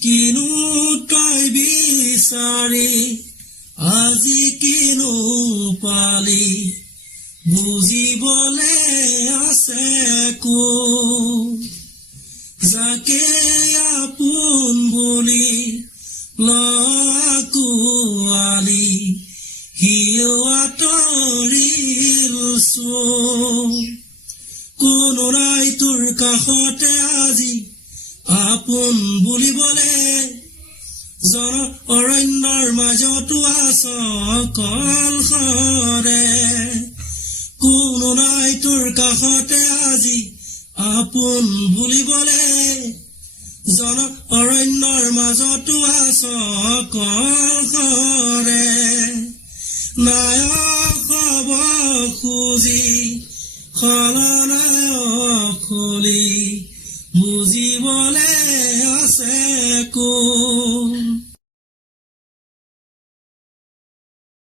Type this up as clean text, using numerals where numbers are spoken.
কিনো তই বিচাৰি আজি কিনো পালি বুজিবলে আছে কো যাকে আপোন বুলি লাকুৱালি হিও আঁতৰিল কোনো নাই তোৰ কাষতে আজি আপোন বুলিবলে জন অৰণ্যৰ মাজতো আছ অকল সৰে কোনো নাই তোৰ কাষতে আজি আপোন বুলিবলে জন অৰণ্যৰ মাজতো আছ অকল সৰে নায়ক হব খুজি খলনায়ক খুলি বুজিবলে আছে কো